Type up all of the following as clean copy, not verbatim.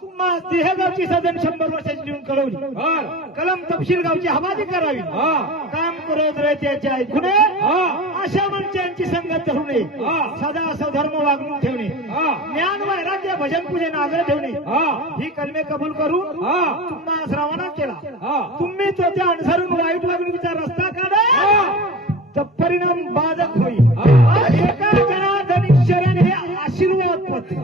तुम्हा देहगावची सदन 100 वर्षाची लिहून कळवली. कलम तपशील गावची हवाली करावी. काम करत रे त्याचे ऐकून अशा मंचांची संगत धरू नये. सदा सधर्म वागणूक ठेवणे. ज्ञान वैराग्य भजन पूजन आग्रह ठेवणे. ही कलमे कबूल करून तुम्हा रवाना केला. तुम्ही त्याच्या अनुसरून वाईट वागणुकीचा रस्ता काढा तर परिणाम बाधक होईल. एका जनार्दनी शरण हे आशीर्वाद पत्र.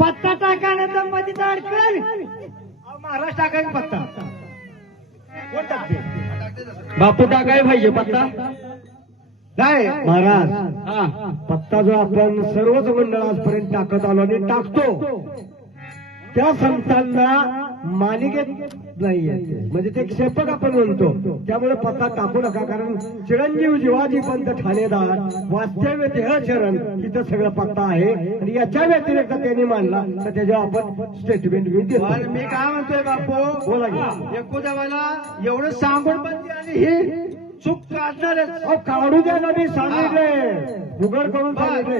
पत्ता टाकाने तर मध्ये अडकल. महाराज टाकाय पत्ता कोण टाकते? बापू टाकाय पाहिजे पत्ता. नाही महाराज, पत्ता जो आपण सर्वच मंडळ आजपर्यंत टाकत आलो आणि टाकतो त्या संतांना मालिकेत नाहीये. म्हणजे ते क्षेपक आपण म्हणतो. त्यामुळे पत्ता टाकू नका. कारण चिरंजीव जिवाजी पंत ठाणेदार वास्तव्य देहचरण इथं सगळं पत्ता आहे. आणि याच्या व्यतिरिक्त त्यांनी मांडला तर त्याच्यावर आपण स्टेटमेंट देतो. मी काय म्हणतोय बापू, बोला की. एकोजावाला एवढं सांगून बंदी आणि हे चूक काढणार काढू द्या ना. मी सांगितले उघड करून सांगितले.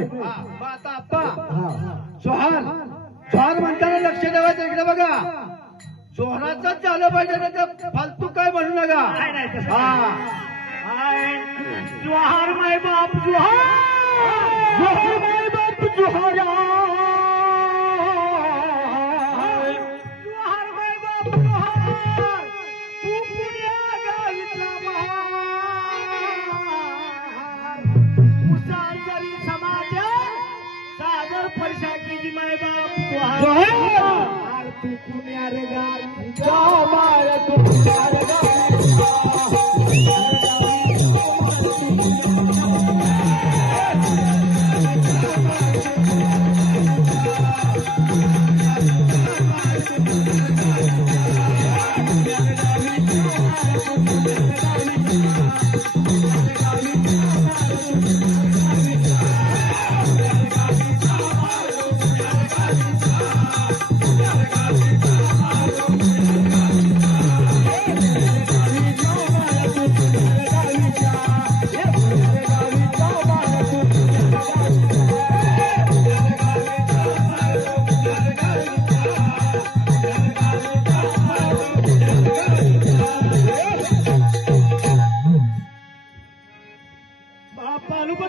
आता आप्पा जोहार म्हणताना लक्ष द्यावायचं. इकडे बघा, जोहाराचंच झालं पाहिजे ना. तर फालतू काय म्हणू नका. जोहार माय बाप जोहार. जोहार माय बाप जोहार. जोहार माय बाप जोहार. तू पुण्या गावीचा महार. मुसाळकरी समाजात सागर परिषदेची माय बाप जोहार. तू पुण्या रे गावी जा मार. तू पुण्या रे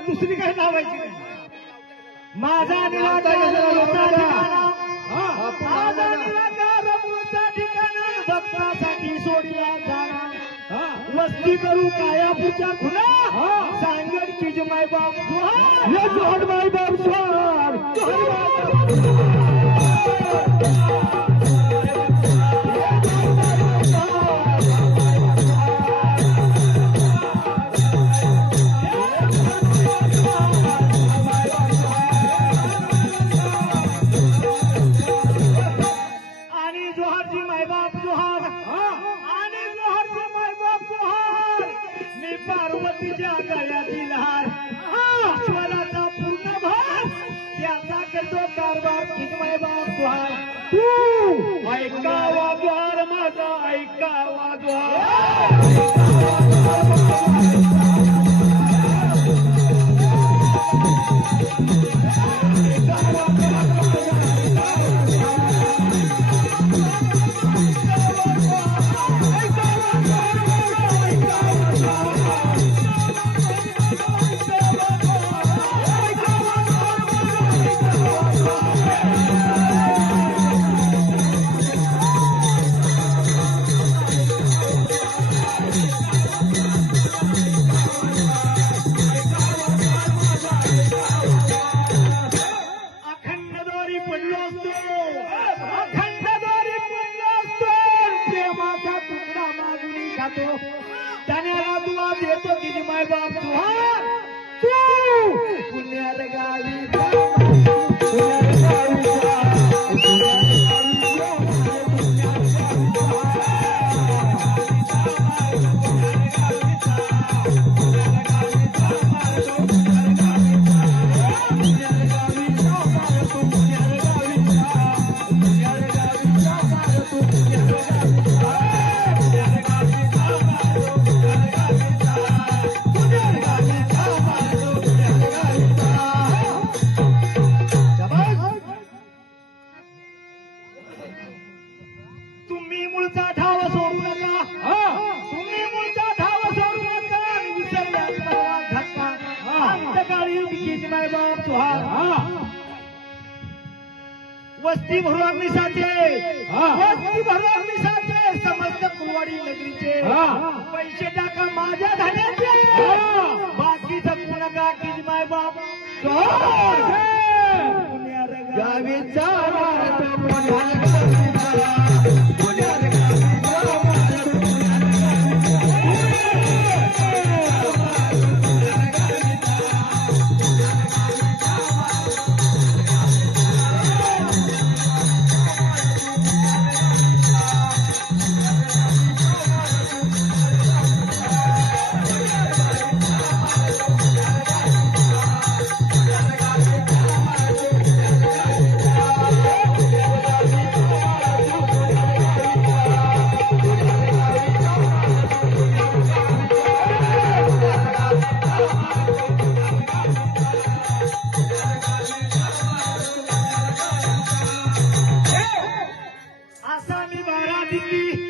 दुसरी काही लावायची नाही. माझा ठिकाणा भक्तासाठी सोडला जाणार. वस्ती करू कायापूरच्या खुना. सांगड तुझ माय बाप जोहार. माय बाप जोहार. जोहारजी मायबाप जोहार आणि जोहारजी मायबाप जोहार मी पार्वतीच्या गळ्यातील हार ईश्वराचा पूर्ण भार त्याचा करतो कारभार किती मायबाप जोहार तू ऐकावा जोहार माझा ऐकावा जोहार त्याने दुआ देतो की मायबाप तुहार तू पुण्यार गावी तुम्ही मूळचा ठाव सोडू नका तुम्ही मूळचा ठाव सोडू नका आणि विसरल्यास परवा धक्का अंतकाळी विकीच मायबाप तुहार वस्ती भरवारणीसाठी वस्ती भरवारणीसाठी समस्त कुलवाडी नगरीचे पैसे टाका माझ्या धान्याचे बाकी जपू नका की मायबाप गावीचा असा मी बारा दिल्ली